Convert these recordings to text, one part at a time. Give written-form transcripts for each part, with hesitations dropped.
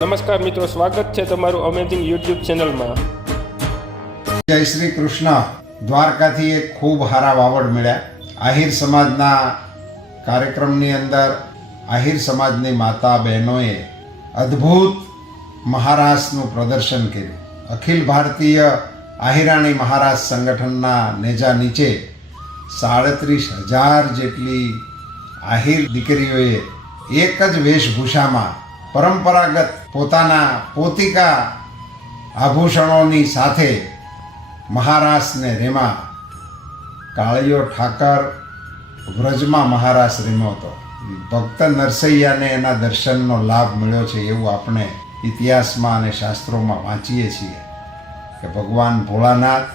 નમસ્કાર મિત્રો, સ્વાગત છે તમારું અમેઝિંગ યુટ્યુબ ચેનલમાં। જય શ્રી કૃષ્ણ। દ્વારકાથી એક ખૂબ સારા વાવડ મળ્યા। આહિર સમાજના કાર્યક્રમની અંદર આહિર સમાજની માતા બહેનોએ અદ્ભુત મહારાસનું પ્રદર્શન કર્યું। અખિલ ભારતીય આહિરાણી મહારાસ સંગઠનના નેજા નીચે 37,000 જેટલી આહિર દીકરીઓએ એક જ વેશભૂષામાં પરંપરાગત પોતાના પોતિકા આભૂષણોની સાથે મહારાસને રેમા। કાળિયો ઠાકર વ્રજમાં મહારાસ રેમ્યો હતો। ભક્ત નરસૈયાને એના દર્શનનો લાભ મળ્યો છે એવું આપણે ઇતિહાસમાં અને શાસ્ત્રોમાં વાંચીએ છીએ કે ભગવાન ભોળાનાથ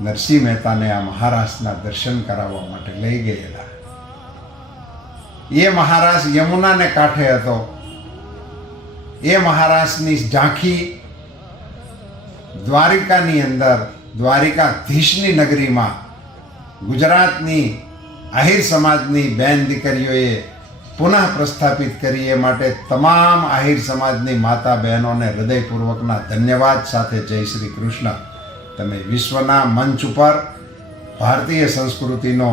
નરસિંહ મહેતાને આ મહારાસના દર્શન કરાવવા માટે લઈ ગયેલા। એ મહારાસ યમુનાને કાંઠે હતો। એ મહારાસની ઝાંખી દ્વારિકાની અંદર દ્વારિકાધીશની નગરીમાં ગુજરાતની આહિર સમાજની બેન દીકરીઓએ પુનઃ પ્રસ્થાપિત કરી। એ માટે તમામ આહિર સમાજની માતા બહેનોને હૃદયપૂર્વકના ધન્યવાદ સાથે જય શ્રી કૃષ્ણ। તમે વિશ્વના મંચ ઉપર ભારતીય સંસ્કૃતિનો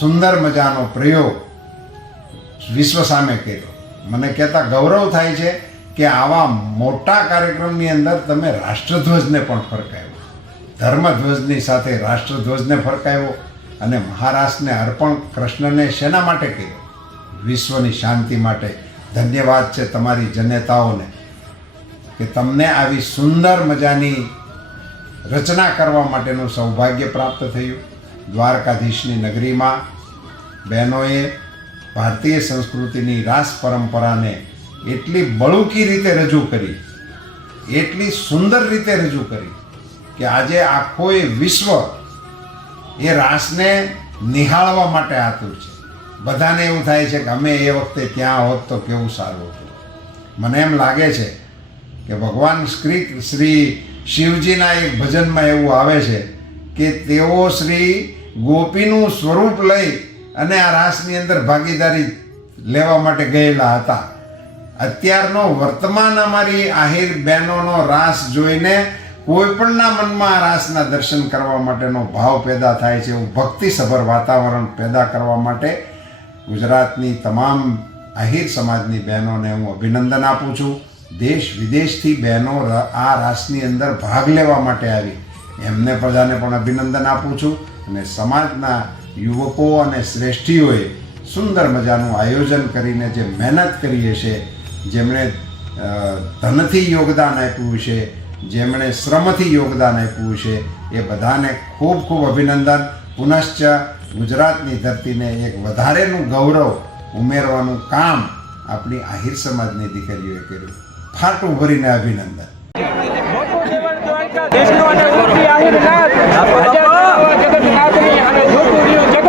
સુંદર મજાનો પ્રયોગ વિશ્વ સામે કર્યો। મને કહેતા ગૌરવ થાય છે કે આવા મોટા કાર્યક્રમની અંદર તમે રાષ્ટ્રધ્વજને પણ ફરકાવ્યો, ધર્મધ્વજની સાથે રાષ્ટ્રધ્વજને ફરકાવ્યો અને મહારાષ્ટ્રને અર્પણ કૃષ્ણને શેના માટે કર્યો? વિશ્વની શાંતિ માટે। ધન્યવાદ છે તમારી જનેતાઓને કે તમને આવી સુંદર મજાની રચના કરવા માટેનું સૌભાગ્ય પ્રાપ્ત થયું। દ્વારકાધીશની નગરીમાં બહેનોએ ભારતીય સંસ્કૃતિની રાસ પરંપરાને એટલી બળુકી રીતે રજૂ કરી, એટલી સુંદર રીતે રજૂ કરી કે આજે આખો એ વિશ્વ એ રાસને નિહાળવા માટે આતુર છે। બધાને એવું થાય છે કે અમે એ વખતે ત્યાં હોત તો કેવું સારું હતું। મને એમ લાગે છે કે ભગવાન શ્રી શિવજીના એક ભજનમાં એવું આવે છે કે તેઓ શ્રી ગોપીનું સ્વરૂપ લઈ અને આ રાસની અંદર ભાગીદારી લેવા માટે ગયેલા હતા। અત્યારનો વર્તમાન અમારી આહિર બહેનોનો રાસ જોઈને કોઈ પણના મનમાં આ રાસના દર્શન કરવા માટેનો ભાવ પેદા થાય છે। એવું ભક્તિસભર વાતાવરણ પેદા કરવા માટે ગુજરાતની તમામ આહિર સમાજની બહેનોને હું અભિનંદન આપું છું। દેશ વિદેશથી બહેનો આ રાસની અંદર ભાગ લેવા માટે આવી, એમને બધાને પણ અભિનંદન આપું છું। અને સમાજના યુવકો અને શ્રેષ્ઠીઓએ સુંદર મજાનું આયોજન કરીને જે મહેનત કરી હશે, જેમણે ધનથી યોગદાન આપ્યું છે, જેમણે શ્રમથી યોગદાન આપ્યું છે, એ બધાને ખૂબ ખૂબ અભિનંદન। પુનશ્ચ ગુજરાતની ધરતીને એક વધારેનું ગૌરવ ઉમેરવાનું કામ આપણી આહિર સમાજની દીકરીઓએ કર્યું। ફાટું ભરીને અભિનંદન। દેશનો અને આહિર નાથ જગતનાથની અને જોતું રહ્યું જગત